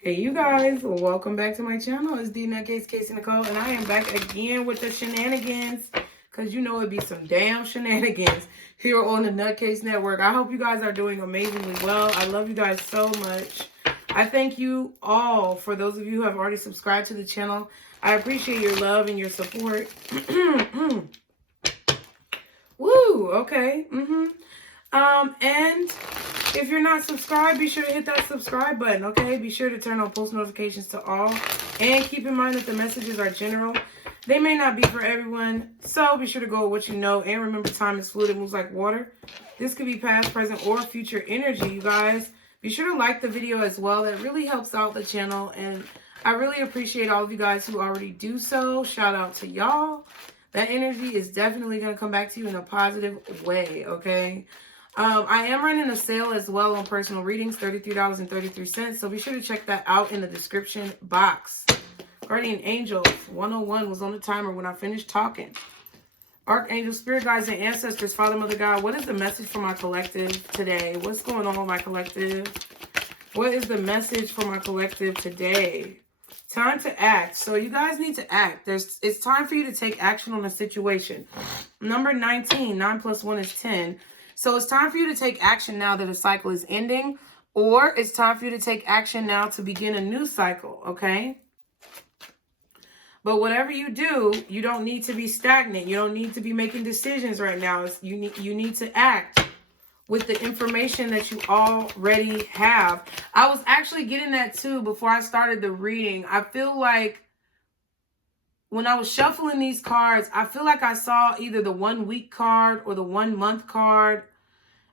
Hey you guys, welcome back to my channel. It's TheNutCase, Casey Nicole, and I am back again with the shenanigans. Because you know it'd be some damn shenanigans here on the Nutcase Network. I hope you guys are doing amazingly well. I love you guys so much. I thank you all for those of you who have already subscribed to the channel. I appreciate your love and your support. Woo, okay. And if you're not subscribed, be sure to hit that subscribe button, okay? Be sure to turn on post notifications to all. And keep in mind that the messages are general. They may not be for everyone, so be sure to go with what you know. And remember, time is fluid. It moves like water. This could be past, present, or future energy, you guys. Be sure to like the video as well. That really helps out the channel. And I really appreciate all of you guys who already do so. Shout out to y'all. That energy is definitely going to come back to you in a positive way, okay? I am running a sale as well on personal readings, $33.33. So be sure to check that out in the description box. Guardian Angels 101 was on the timer when I finished talking. Archangel, Spirit Guides, and Ancestors, Father, Mother, God, what is the message for my collective today? What's going on with my collective? What is the message for my collective today? Time to act. So you guys need to act. It's time for you to take action on a situation. Number 19, 9 plus 1 is 10. So it's time for you to take action now that a cycle is ending, or it's time for you to take action now to begin a new cycle, okay? But whatever you do, you don't need to be stagnant. You don't need to be making decisions right now. You need to act with the information that you already have. I was actually getting that too before I started the reading. I feel like when I was shuffling these cards, I feel like I saw either the 1 week card or the 1 month card,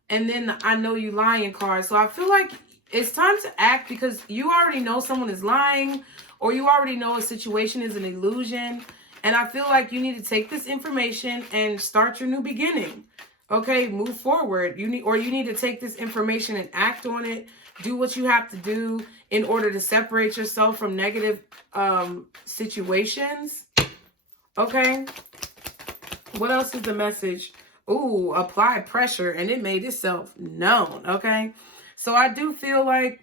and then the I know you lying card. So I feel like it's time to act because you already know someone is lying, or you already know a situation is an illusion. And I feel like you need to take this information and start your new beginning. Okay, move forward. You need to take this information and act on it. Do what you have to do in order to separate yourself from negative situations. Okay. What else is the message? Ooh, apply pressure, and it made itself known. Okay. So I do feel like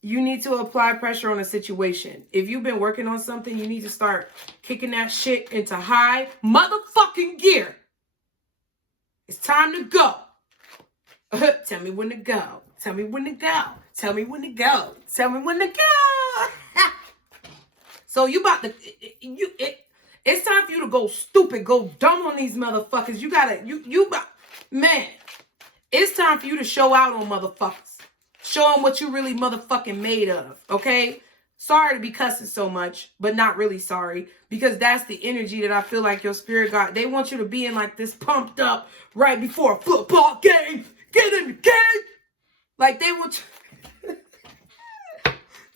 you need to apply pressure on a situation. If you've been working on something, you need to start kicking that shit into high motherfucking gear. It's time to go. Tell me when to go. Tell me when to go. Tell me when to go. Tell me when to go. So you about to it's time for you to go stupid, go dumb on these motherfuckers. Man, it's time for you to show out on motherfuckers. Show them what you really motherfucking made of, okay? Sorry to be cussing so much, but not really sorry, because that's the energy that I feel like your spirit got. They want you to be in like this pumped up right before a football game. Get in the game. Like they want you,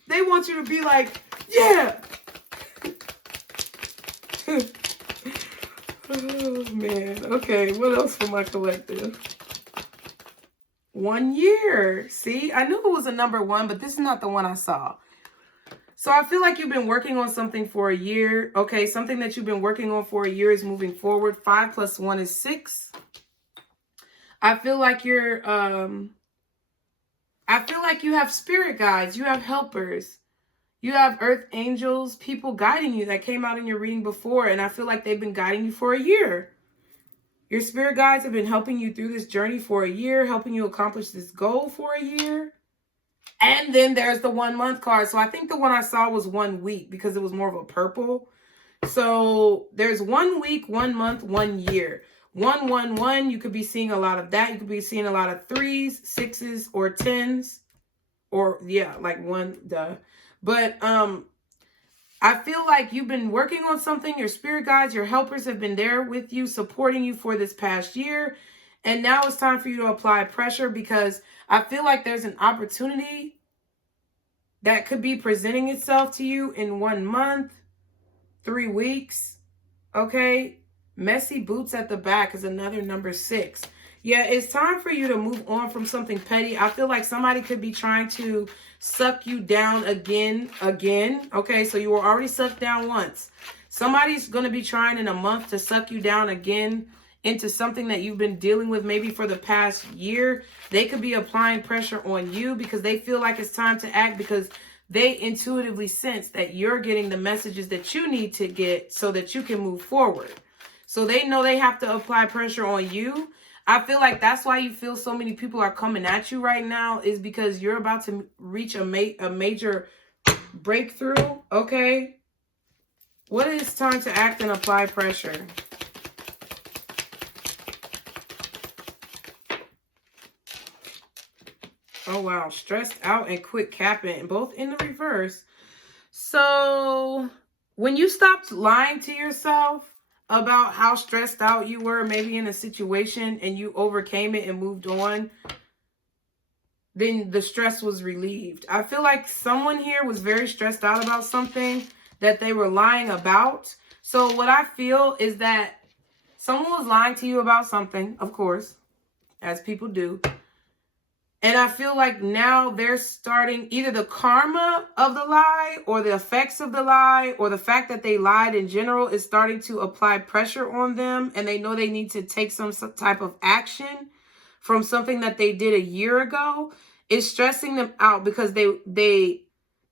they want you to be like, yeah. Oh, man. Okay, what else for my collective? 1 year. See, I knew it was a number 1, but this is not the one I saw. So I feel like you've been working on something for a year. Okay, something that you've been working on for a year is moving forward. 5 plus 1 is 6. I feel like you have spirit guides. You have helpers. You have earth angels, people guiding you that came out in your reading before. And I feel like they've been guiding you for a year. Your spirit guides have been helping you through this journey for a year, helping you accomplish this goal for a year. And then there's the 1 month card. So I think the one I saw was 1 week because it was more of a purple. So there's 1 week, 1 month, 1 year. 111, you could be seeing a lot of that. You could be seeing a lot of 3s, 6s, or 10s. Or yeah, like one, duh. But I feel like you've been working on something. Your spirit guides, your helpers have been there with you, supporting you for this past year. And now it's time for you to apply pressure because I feel like there's an opportunity that could be presenting itself to you in 1 month, 3 weeks. Okay. Messy boots at the back is another number 6. Yeah, it's time for you to move on from something petty. I feel like somebody could be trying to suck you down again. Okay, so you were already sucked down once. Somebody's going to be trying in a month to suck you down again into something that you've been dealing with maybe for the past year. They could be applying pressure on you because they feel like it's time to act, because they intuitively sense that you're getting the messages that you need to get so that you can move forward. So they know they have to apply pressure on you. I feel like that's why you feel so many people are coming at you right now, is because you're about to reach a major breakthrough, okay? What is time to act and apply pressure? Oh, wow. Stressed out and quit capping, both in the reverse. So when you stopped lying to yourself about how stressed out you were, maybe in a situation, and you overcame it and moved on, then the stress was relieved. I feel like someone here was very stressed out about something that they were lying about. So what I feel is that someone was lying to you about something, of course, as people do. And I feel like now they're starting, either the karma of the lie or the effects of the lie or the fact that they lied in general is starting to apply pressure on them. And they know they need to take some type of action from something that they did a year ago. It's stressing them out because they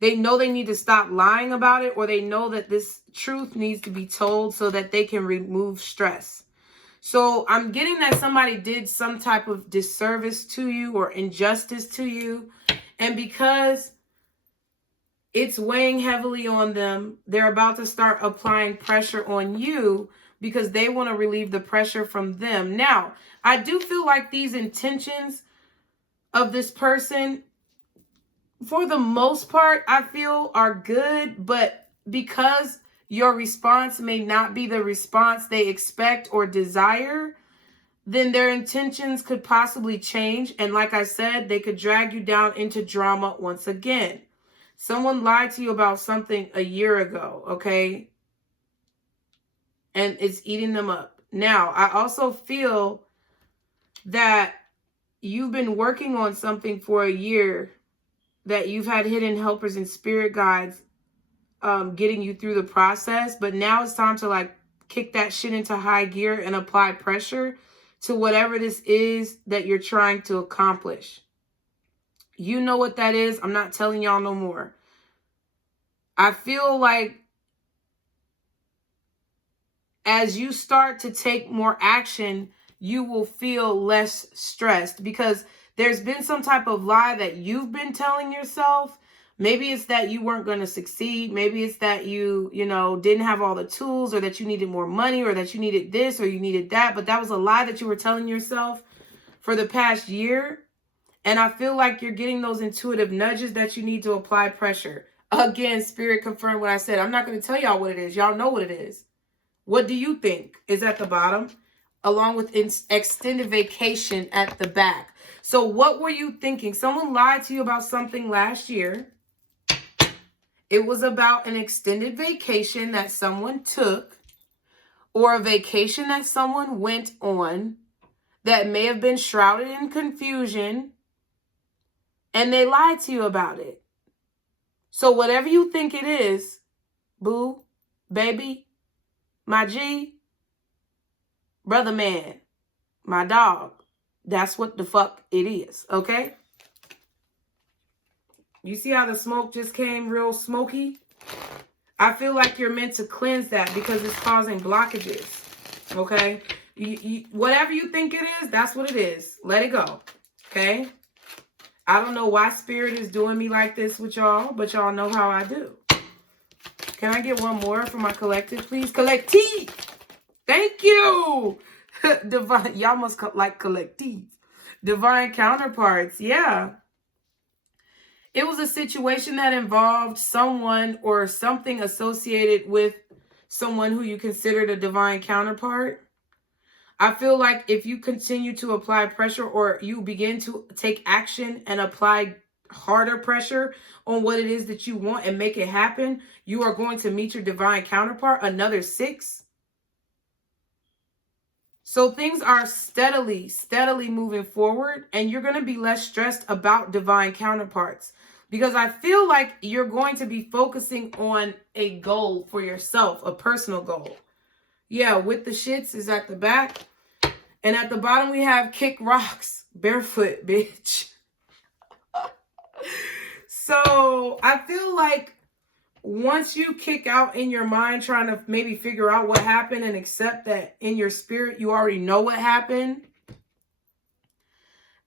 know they need to stop lying about it, or they know that this truth needs to be told so that they can remove stress. So I'm getting that somebody did some type of disservice to you or injustice to you. And because it's weighing heavily on them, they're about to start applying pressure on you because they want to relieve the pressure from them. Now, I do feel like these intentions of this person, for the most part, I feel are good, but because your response may not be the response they expect or desire, then their intentions could possibly change. And like I said, they could drag you down into drama once again. Someone lied to you about something a year ago, okay? And it's eating them up. Now, I also feel that you've been working on something for a year, that you've had hidden helpers and spirit guides getting you through the process, but now it's time to like kick that shit into high gear and apply pressure to whatever this is that you're trying to accomplish. You know what that is. I'm not telling y'all no more. I feel like as you start to take more action, you will feel less stressed, because there's been some type of lie that you've been telling yourself. Maybe it's that you weren't going to succeed. Maybe it's that you didn't have all the tools, or that you needed more money, or that you needed this, or you needed that. But that was a lie that you were telling yourself for the past year. And I feel like you're getting those intuitive nudges that you need to apply pressure. Again, Spirit confirmed what I said. I'm not going to tell y'all what it is. Y'all know what it is. What do you think is at the bottom, along with extended vacation at the back? So what were you thinking? Someone lied to you about something last year. It was about an extended vacation that someone took, or a vacation that someone went on that may have been shrouded in confusion, and they lied to you about it. So whatever you think it is, boo, baby, my G, brother man, my dog, that's what the fuck it is, okay? You see how the smoke just came real smoky? I feel like you're meant to cleanse that because it's causing blockages, okay? Whatever you think it is, that's what it is. Let it go, okay? I don't know why Spirit is doing me like this with y'all, but y'all know how I do. Can I get one more for my collective, please? Collective! Thank you! Divine, y'all must like collective. Divine counterparts, yeah. It was a situation that involved someone or something associated with someone who you considered a divine counterpart. I feel like if you continue to apply pressure, or you begin to take action and apply harder pressure on what it is that you want and make it happen, you are going to meet your divine counterpart, another 6. So things are steadily moving forward, and you're going to be less stressed about divine counterparts, because I feel like you're going to be focusing on a goal for yourself, a personal goal. Yeah, with the shits is at the back. And at the bottom, we have kick rocks barefoot, bitch. So I feel like once you kick out in your mind, trying to maybe figure out what happened and accept that in your spirit, you already know what happened,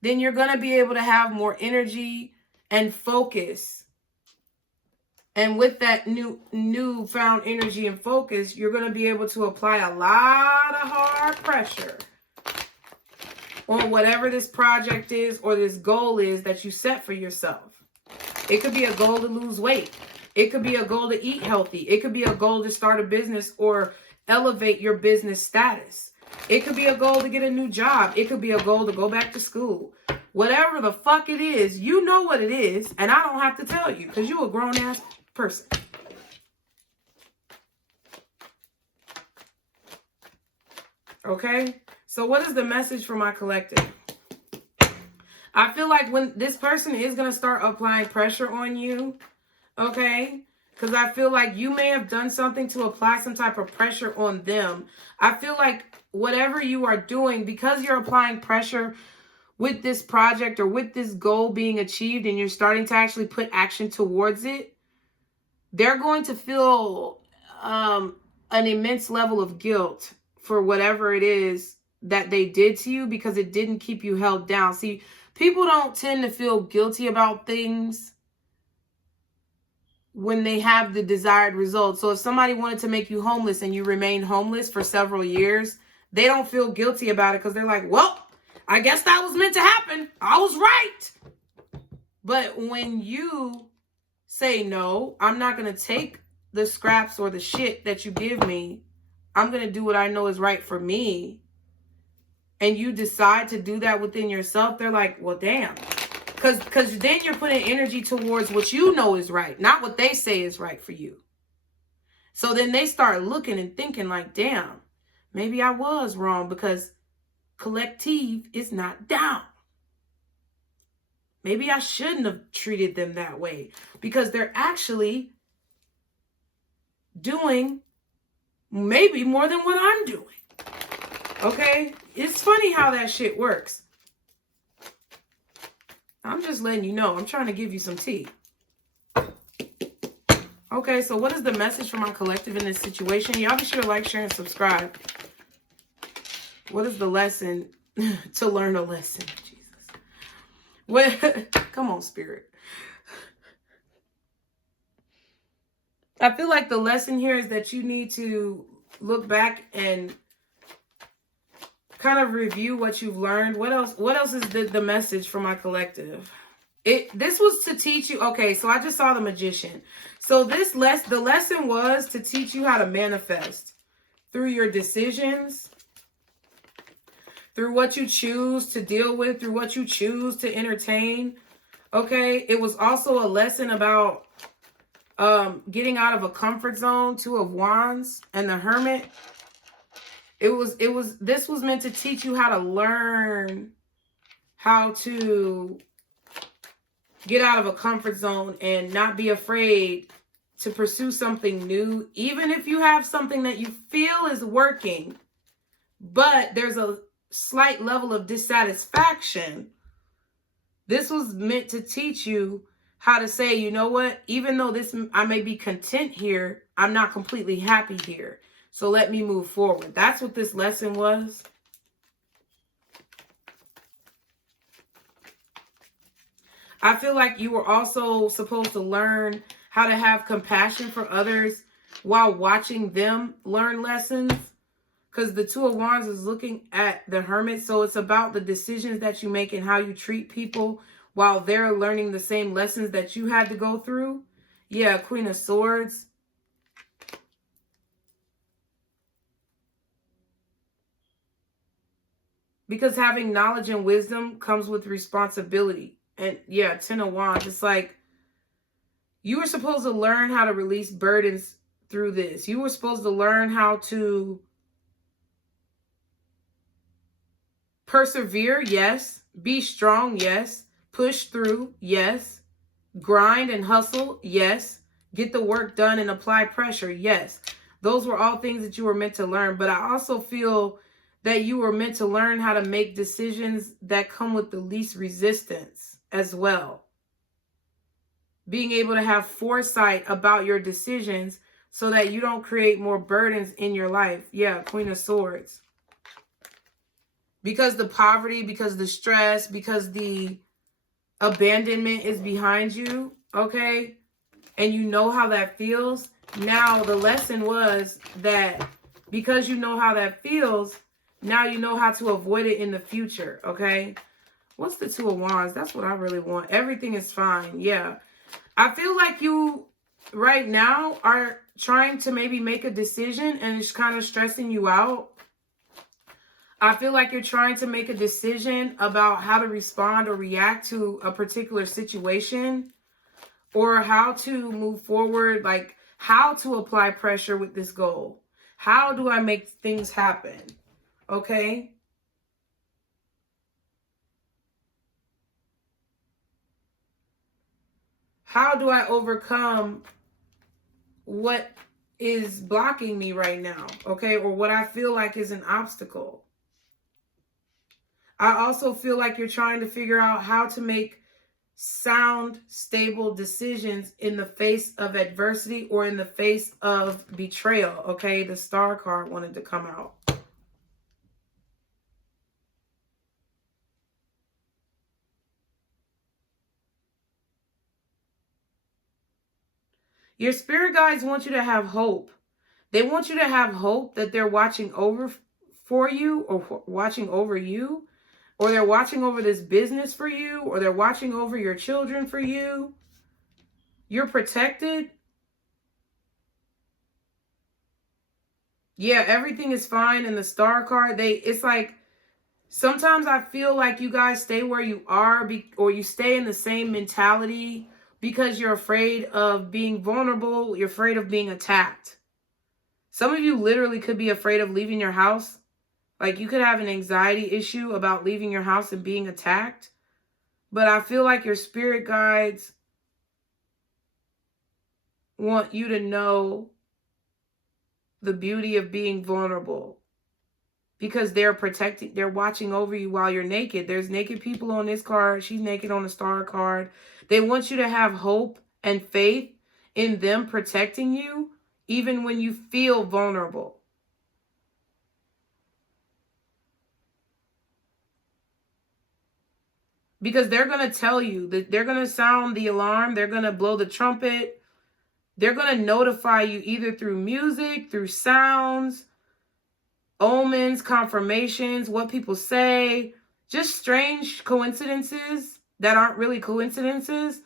then you're going to be able to have more energy and focus. And with that newfound energy and focus, you're going to be able to apply a lot of hard pressure on whatever this project is or this goal is that you set for yourself. It could be a goal to lose weight. It could be a goal to eat healthy. It could be a goal to start a business or elevate your business status. It could be a goal to get a new job. It could be a goal to go back to school. Whatever the fuck it is, you know what it is, and I don't have to tell you because you're a grown-ass person. Okay? So what is the message for my collective? I feel like when this person is going to start applying pressure on you, okay? Because I feel like you may have done something to apply some type of pressure on them. I feel like whatever you are doing, because you're applying pressure with this project or with this goal being achieved and you're starting to actually put action towards it, they're going to feel an immense level of guilt for whatever it is that they did to you because it didn't keep you held down. See, people don't tend to feel guilty about things when they have the desired result. So if somebody wanted to make you homeless and you remain homeless for several years, they don't feel guilty about it because they're like, well, I guess that was meant to happen. I was right. But when you say, no, I'm not going to take the scraps or the shit that you give me. I'm going to do what I know is right for me. And you decide to do that within yourself, they're like, well, damn. Because then you're putting energy towards what you know is right, not what they say is right for you. So then they start looking and thinking like, damn, maybe I was wrong because collective is not down. Maybe I shouldn't have treated them that way because they're actually doing maybe more than what I'm doing. Okay? It's funny how that shit works. I'm just letting you know. I'm trying to give you some tea. Okay, so what is the message for my collective in this situation? Y'all be sure to like, share, and subscribe. What is the lesson to learn a lesson? Jesus. What? Come on, Spirit. I feel like the lesson here is that you need to look back and kind of review what you've learned. What else is the message for my collective? This was to teach you. Okay, so I just saw the Magician. So the lesson was to teach you how to manifest through your decisions, through what you choose to deal with, through what you choose to entertain. Okay, it was also a lesson about getting out of a comfort zone. Two of Wands and the Hermit. This was meant to teach you how to learn how to get out of a comfort zone and not be afraid to pursue something new, even if you have something that you feel is working, but there's a slight level of dissatisfaction. This was meant to teach you how to say, you know what, even though I may be content here, I'm not completely happy here. So let me move forward. That's what this lesson was. I feel like you were also supposed to learn how to have compassion for others while watching them learn lessons. Because the Two of Wands is looking at the Hermit. So it's about the decisions that you make and how you treat people while they're learning the same lessons that you had to go through. Yeah, Queen of Swords. Because having knowledge and wisdom comes with responsibility. And yeah, Ten of Wands. It's like you were supposed to learn how to release burdens through this. You were supposed to learn how to persevere, yes. Be strong, yes. Push through, yes. Grind and hustle, yes. Get the work done and apply pressure, yes. Those were all things that you were meant to learn. But I also feel that you were meant to learn how to make decisions that come with the least resistance as well. Being able to have foresight about your decisions so that you don't create more burdens in your life. Yeah, Queen of Swords. Because the poverty, because the stress, because the abandonment is behind you, okay? And you know how that feels. Now, the lesson was that because you know how that feels, now you know how to avoid it in the future, okay? What's the Two of Wands? That's what I really want. Everything is fine, yeah. I feel like you, right now, are trying to maybe make a decision and it's kind of stressing you out. I feel like you're trying to make a decision about how to respond or react to a particular situation or how to move forward, like how to apply pressure with this goal. How do I make things happen? Okay? How do I overcome what is blocking me right now? Okay? Or what I feel like is an obstacle. I also feel like you're trying to figure out how to make sound, stable decisions in the face of adversity or in the face of betrayal. Okay, the Star card wanted to come out. Your spirit guides want you to have hope. They want you to have hope that they're watching over for you or watching over you, or they're watching over this business for you, or they're watching over your children for you. You're protected. Yeah, everything is fine in the Star card. It's like sometimes I feel like you guys stay where you are or you stay in the same mentality because you're afraid of being vulnerable. You're afraid of being attacked. Some of you literally could be afraid of leaving your house. Like you could have an anxiety issue about leaving your house and being attacked. But I feel like your spirit guides want you to know the beauty of being vulnerable. Because they're protecting, they're watching over you while you're naked. There's naked people on this card. She's naked on the Star card. They want you to have hope and faith in them protecting you, even when you feel vulnerable. Because they're going to tell you that they're going to sound the alarm. They're going to blow the trumpet. They're going to notify you either through music, through sounds, omens, confirmations, what people say, just strange coincidences that aren't really coincidences.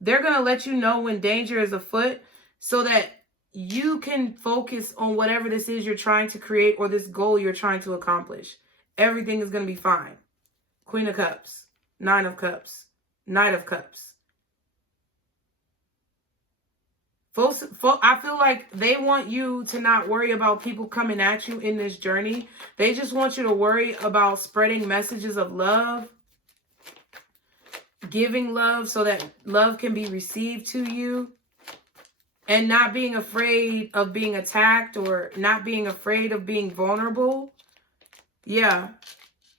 They're going to let you know when danger is afoot so that you can focus on whatever this is you're trying to create or this goal you're trying to accomplish. Everything is going to be fine. Queen of Cups, Nine of Cups, Knight of Cups. I feel like they want you to not worry about people coming at you in this journey. They just want you to worry about spreading messages of love, giving love so that love can be received to you, and not being afraid of being attacked or not being afraid of being vulnerable. Yeah.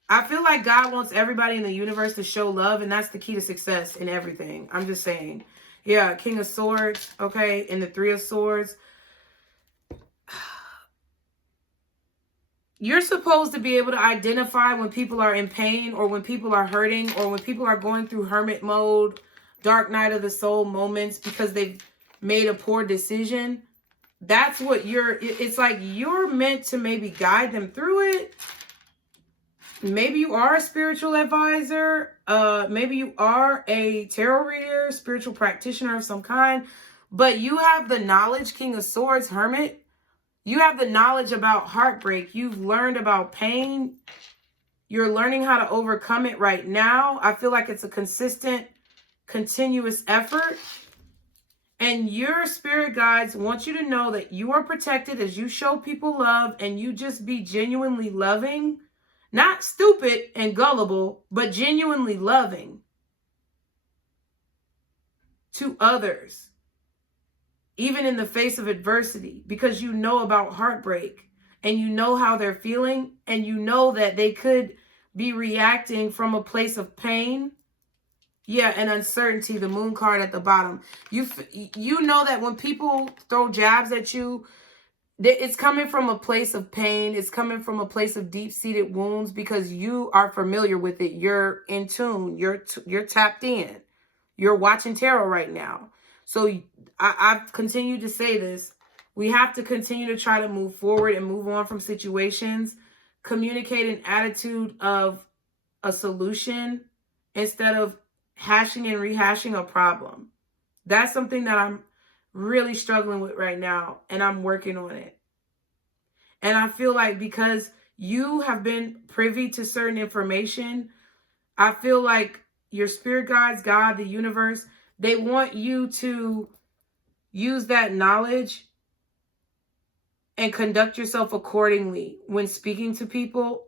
I feel like God wants everybody in the universe to show love, and that's the key to success in everything. I'm just saying. Yeah, King of Swords, okay, and the Three of Swords. You're supposed to be able to identify when people are in pain or when people are hurting or when people are going through hermit mode, dark night of the soul moments because they've made a poor decision. That's what it's like you're meant to maybe guide them through it. Maybe you are a spiritual advisor. Maybe you are a tarot reader, spiritual practitioner of some kind. But you have the knowledge, King of Swords, Hermit. You have the knowledge about heartbreak. You've learned about pain. You're learning how to overcome it right now. I feel like it's a consistent, continuous effort. And your spirit guides want you to know that you are protected as you show people love and you just be genuinely loving. Not stupid and gullible, but genuinely loving to others, even in the face of adversity, because you know about heartbreak and you know how they're feeling, and you know that they could be reacting from a place of pain. Yeah, and uncertainty, the moon card at the bottom. You know that when people throw jabs at you, it's coming from a place of pain. It's coming from a place of deep-seated wounds because you are familiar with it. You're in tune. You're tapped in. You're watching tarot right now. So I've continued to say this. We have to continue to try to move forward and move on from situations. Communicate an attitude of a solution instead of hashing and rehashing a problem. That's something that I'm really struggling with right now, and I'm working on it. And I feel like because you have been privy to certain information, I feel like your spirit guides, God, the universe, they want you to use that knowledge and conduct yourself accordingly when speaking to people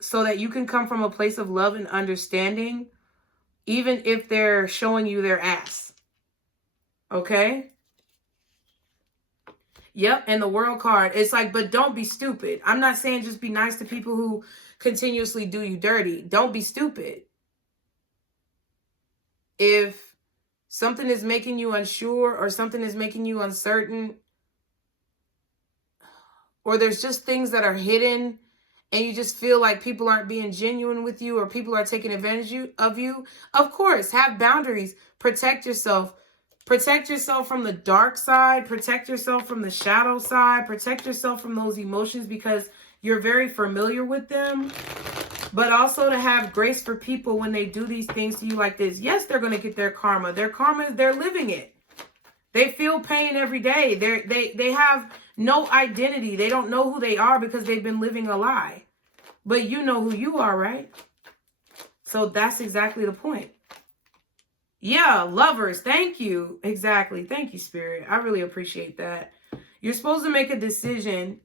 so that you can come from a place of love and understanding, even if they're showing you their ass. Okay? Yep, and the world card. It's like, but don't be stupid. I'm not saying just be nice to people who continuously do you dirty. Don't be stupid. If something is making you unsure or something is making you uncertain, or there's just things that are hidden and you just feel like people aren't being genuine with you or people are taking advantage of you, of course, have boundaries. Protect yourself. Protect yourself from the dark side. Protect yourself from the shadow side. Protect yourself from those emotions because you're very familiar with them. But also to have grace for people when they do these things to you like this. Yes, they're going to get their karma. Their karma, they're living it. They feel pain every day. They have no identity. They don't know who they are because they've been living a lie. But you know who you are, right? So that's exactly the point. Yeah, lovers. Thank you. Exactly. Thank you, Spirit. I really appreciate that. You're supposed to make a decision.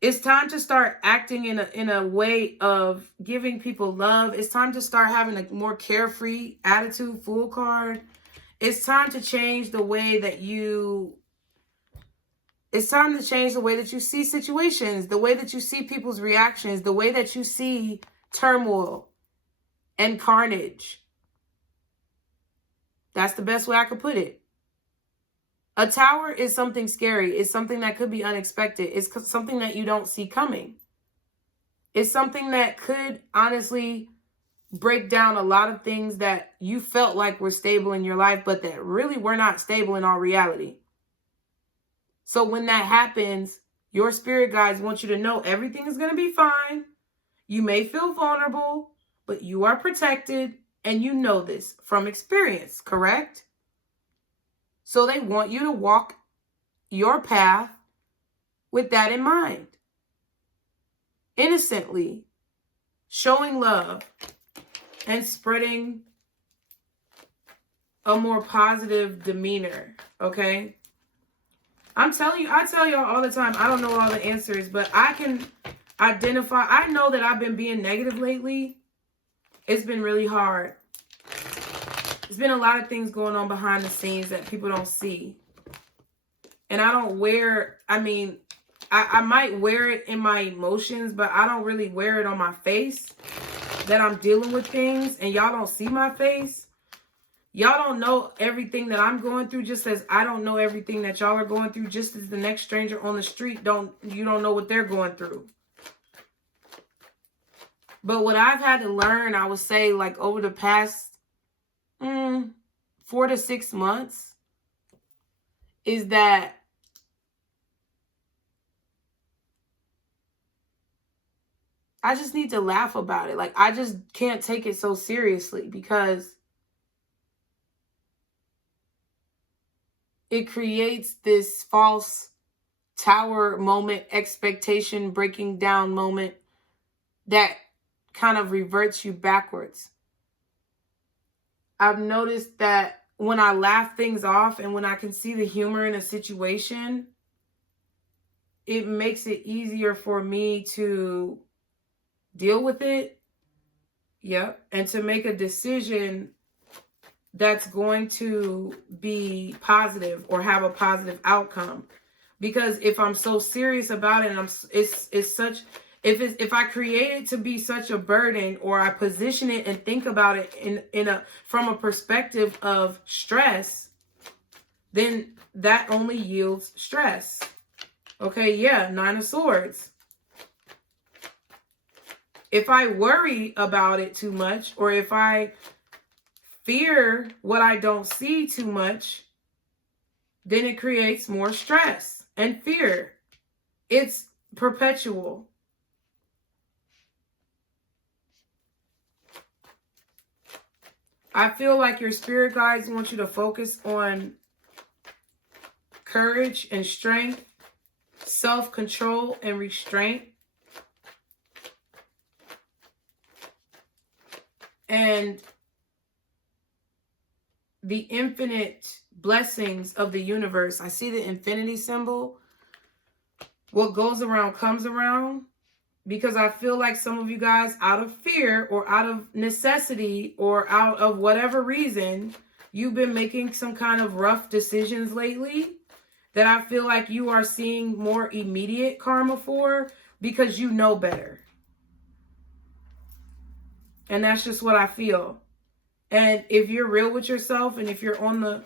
It's time to start acting in a way of giving people love. It's time to start having a more carefree attitude, Fool card. It's time to change the way that you... It's time to change the way that you see situations, the way that you see people's reactions, the way that you see turmoil and carnage. That's the best way I could put it. A tower is something scary. It's something that could be unexpected. It's something that you don't see coming. It's something that could honestly break down a lot of things that you felt like were stable in your life, but that really were not stable in all reality. So when that happens, your spirit guides want you to know everything is going to be fine. You may feel vulnerable, but you are protected, and you know this from experience, correct? So they want you to walk your path with that in mind. Innocently, showing love and spreading a more positive demeanor, okay? I tell y'all all the time, I don't know all the answers, but I can identify. I know that I've been being negative lately. It's been really hard. There's been a lot of things going on behind the scenes that people don't see. And I don't wear, I might wear it in my emotions, but I don't really wear it on my face that I'm dealing with things. And y'all don't see my face. Y'all don't know everything that I'm going through, just as I don't know everything that y'all are going through, just as the next stranger on the street you don't know what they're going through. But what I've had to learn, I would say, like over the past 4 to 6 months, is that I just need to laugh about it. Like, I just can't take it so seriously because it creates this false tower moment, expectation breaking down moment that kind of reverts you backwards. I've noticed that when I laugh things off and when I can see the humor in a situation, it makes it easier for me to deal with it. Yep. And to make a decision that's going to be positive or have a positive outcome. Because if I'm so serious about it, and it's such, if I create it to be such a burden, or I position it and think about it from a perspective of stress, then that only yields stress. Okay, yeah, 9 of Swords. If I worry about it too much, or if I fear what I don't see too much, then it creates more stress and fear. It's perpetual. I feel like your spirit guides want you to focus on courage and strength, self-control and restraint, and the infinite blessings of the universe. I see the infinity symbol. What goes around comes around. Because I feel like some of you guys, out of fear or out of necessity or out of whatever reason, you've been making some kind of rough decisions lately that I feel like you are seeing more immediate karma for, because you know better. And that's just what I feel. And if you're real with yourself, and if you're on the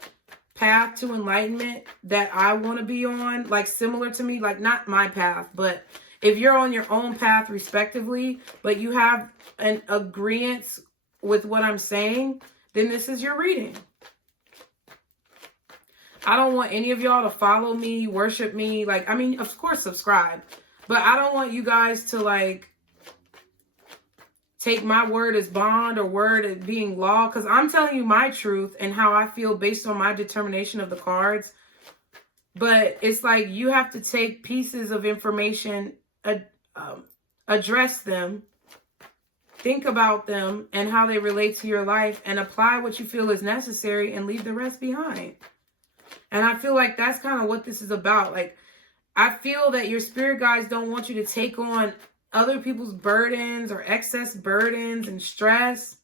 path to enlightenment that I want to be on, like similar to me, like not my path, but if you're on your own path respectively, but you have an agreement with what I'm saying, then this is your reading. I don't want any of y'all to follow me, worship me. Like, I mean, of course, subscribe. But I don't want you guys to, like, take my word as bond or word as being law. Because I'm telling you my truth and how I feel based on my determination of the cards. But it's like you have to take pieces of information, address them, think about them and how they relate to your life, and apply what you feel is necessary and leave the rest behind. And I feel like that's kind of what this is about. Like, I feel that your spirit guides don't want you to take on other people's burdens or excess burdens and stress.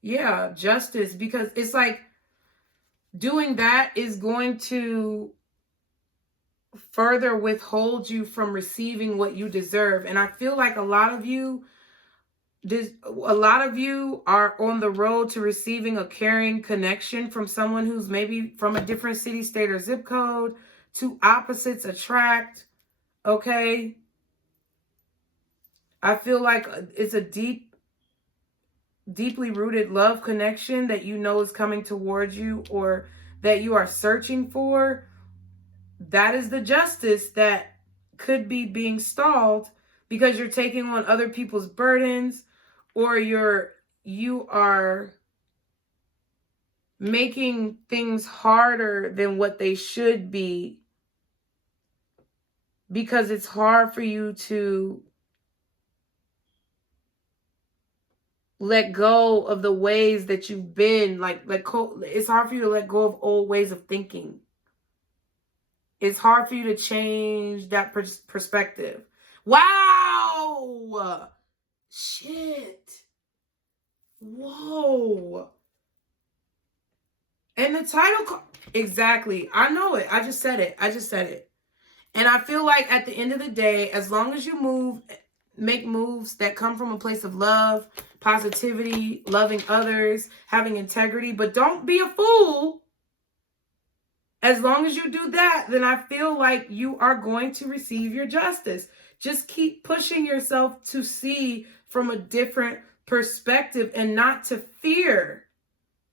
Yeah, justice, because it's like doing that is going to further withhold you from receiving what you deserve. And I feel like a lot of you are on the road to receiving a caring connection from someone who's maybe from a different city, state, or zip code. Two opposites attract. Okay. I feel like it's a deeply rooted love connection that you know is coming towards you, or that you are searching for. That is the justice that could be being stalled because you're taking on other people's burdens, or you are making things harder than what they should be, because it's hard for you to let go of the ways that you've been, it's hard for you to let go of old ways of thinking. It's hard for you to change that perspective. Wow! Shit. Whoa. And the title, exactly. I know it. I just said it. And I feel like at the end of the day, as long as you make moves that come from a place of love, positivity, loving others, having integrity, but don't be a fool. As long as you do that, then I feel like you are going to receive your justice. Just keep pushing yourself to see from a different perspective, and not to fear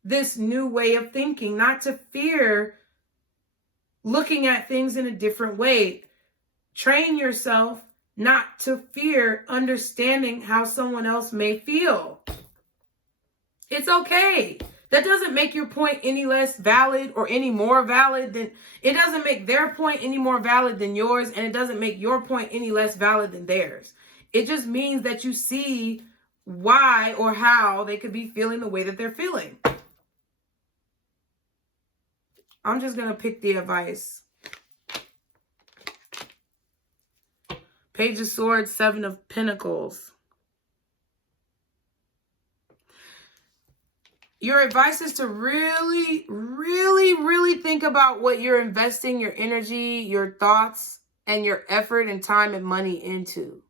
this new way of thinking, not to fear looking at things in a different way. Train yourself not to fear understanding how someone else may feel. It's okay. That doesn't make your point any less valid or any more valid than, it doesn't make their point any more valid than yours, and it doesn't make your point any less valid than theirs. It just means that you see why or how they could be feeling the way that they're feeling. I'm just going to pick the advice. Page of Swords, Seven of Pentacles. Your advice is to really, really, really think think about what you're investing your energy, your thoughts, and your effort and time and money into.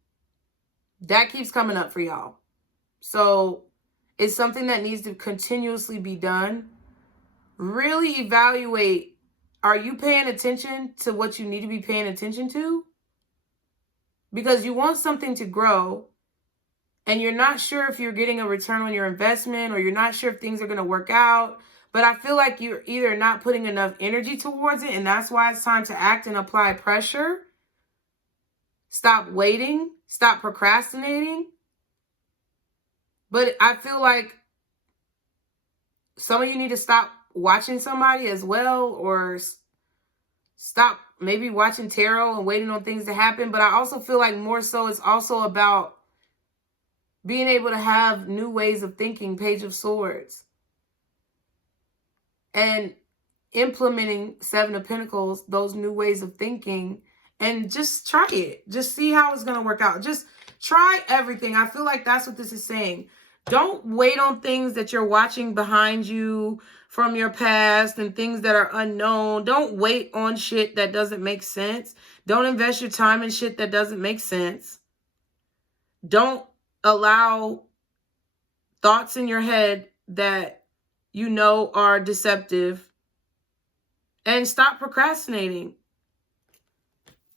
That keeps coming up for y'all. So it's something that needs to continuously be done. Really evaluate, are you paying attention to what you need to be paying attention to? Because you want something to grow and you're not sure if you're getting a return on your investment, or you're not sure if things are going to work out. But I feel like you're either not putting enough energy towards it, and that's why it's time to act and apply pressure. Stop waiting. Stop procrastinating. But I feel like some of you need to stop watching somebody as well, or stop maybe watching tarot and waiting on things to happen. But I also feel like more so it's also about being able to have new ways of thinking, Page of Swords, and implementing Seven of Pentacles, those new ways of thinking, and just try it. Just see how it's going to work out. Just try everything. I feel like that's what this is saying. Don't wait on things that you're watching behind you from your past and things that are unknown. Don't wait on shit that doesn't make sense. Don't invest your time in shit that doesn't make sense. Don't allow thoughts in your head that you know are deceptive. And stop procrastinating.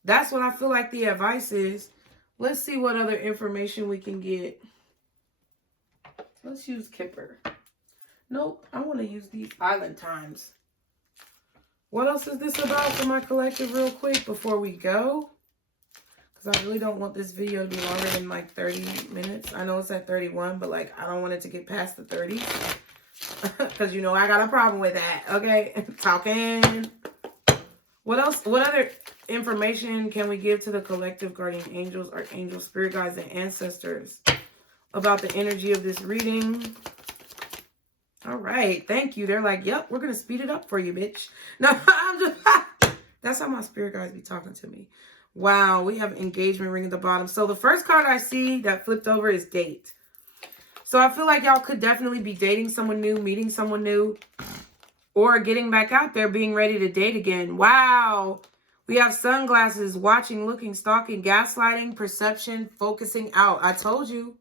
That's what I feel like the advice is. Let's see what other information we can get. Let's use Kipper. Nope, I want to use these Island Times. What else is this about for my collective real quick before we go? Because I really don't want this video to be longer than like 30 minutes. I know it's at 31, but like I don't want it to get past the 30. Because you know I got a problem with that. Okay, talking. What else? What other information can we give to the collective guardian angels, archangels, spirit guides, and ancestors about the energy of this reading? All right, thank you. They're like, yep, we're gonna speed it up for you, bitch. No, I'm just that's how my spirit guides be talking to me. Wow, we have engagement ring at the bottom. So the first card I see that flipped over is date. So I feel like y'all could definitely be dating someone new, meeting someone new, or getting back out there, being ready to date again. Wow. We have sunglasses, watching, looking, stalking, gaslighting, perception, focusing out. I told you.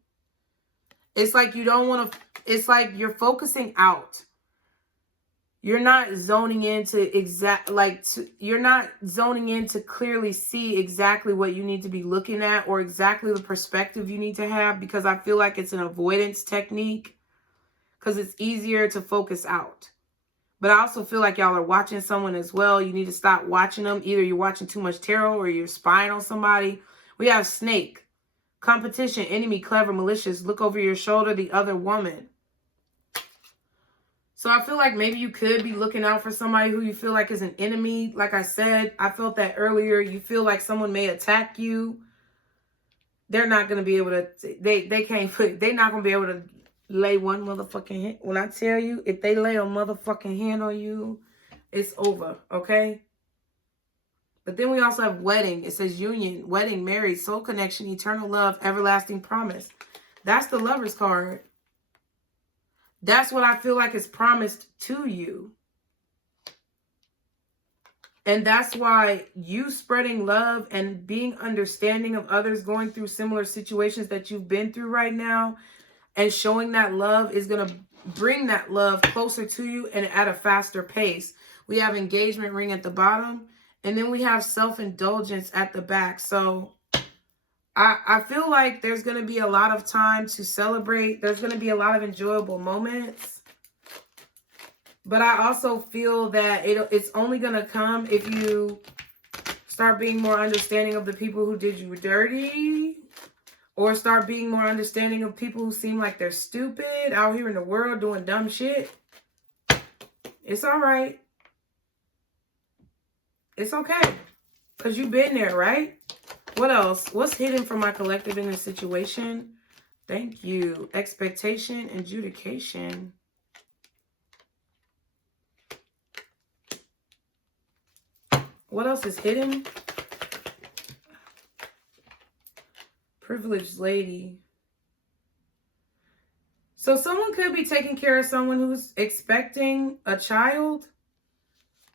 It's like you don't want to, it's like you're focusing out. You're not zoning into you're not zoning in to clearly see exactly what you need to be looking at, or exactly the perspective you need to have, because I feel like it's an avoidance technique, because it's easier to focus out. But I also feel like y'all are watching someone as well. You need to stop watching them. Either you're watching too much tarot or you're spying on somebody. We have snake, competition, enemy, clever, malicious, look over your shoulder, the other woman. So I feel like maybe you could be looking out for somebody who you feel like is an enemy. Like I said, I felt that earlier. You feel like someone may attack you. They're not going to be able to, they're not going to be able to lay one motherfucking hand. When I tell you, if they lay a motherfucking hand on you, it's over, okay? But then we also have wedding. It says union, wedding, marriage, soul connection, eternal love, everlasting promise. That's the Lover's card. That's what I feel like is promised to you. And that's why you spreading love and being understanding of others going through similar situations that you've been through right now, and showing that love is going to bring that love closer to you and at a faster pace. We have engagement ring at the bottom, and then we have self-indulgence at the back. So I feel like there's going to be a lot of time to celebrate. There's going to be a lot of enjoyable moments. But I also feel that it's only going to come if you start being more understanding of the people who did you dirty, or start being more understanding of people who seem like they're stupid out here in the world doing dumb shit. It's all right. It's okay. Because you've been there, right? What else? What's hidden from my collective in this situation? Thank you. Expectation, adjudication. What else is hidden? Privileged lady. So someone could be taking care of someone who's expecting a child.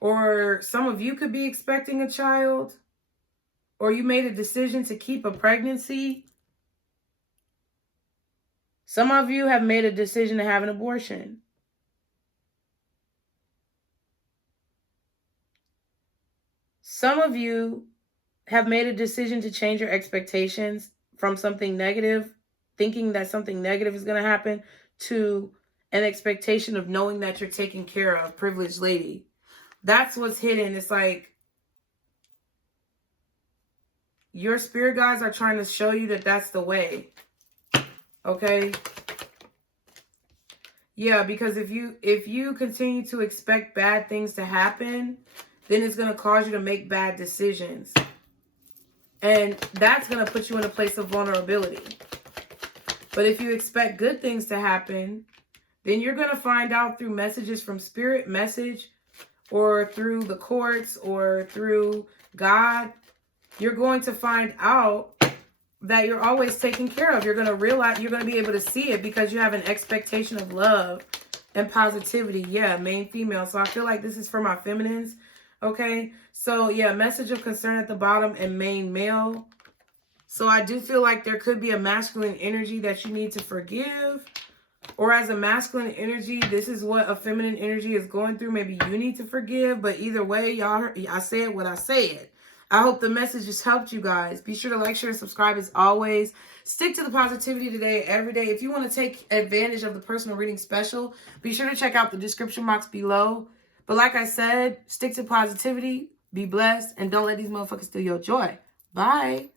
Or some of you could be expecting a child. Or you made a decision to keep a pregnancy. Some of you have made a decision to have an abortion. Some of you have made a decision to change your expectations from something negative, thinking that something negative is going to happen, to an expectation of knowing that you're taken care of, privileged lady. That's what's hidden. It's like your spirit guides are trying to show you that that's the way. Okay? Yeah, because if you continue to expect bad things to happen, then it's going to cause you to make bad decisions. And that's going to put you in a place of vulnerability. But if you expect good things to happen, then you're going to find out through messages from spirit, or through the courts, or through God. You're going to find out that you're always taken care of. You're going to realize, you're going to be able to see it because you have an expectation of love and positivity. Yeah, main female. So I feel like this is for my feminines. Okay. So yeah, message of concern at the bottom and main male. So I do feel like there could be a masculine energy that you need to forgive. Or as a masculine energy, this is what a feminine energy is going through. Maybe you need to forgive. But either way, y'all, I said what I said. I hope the message has helped you guys. Be sure to like, share, and subscribe as always. Stick to the positivity today, every day. If you want to take advantage of the personal reading special, be sure to check out the description box below. But like I said, stick to positivity, be blessed, and don't let these motherfuckers steal your joy. Bye.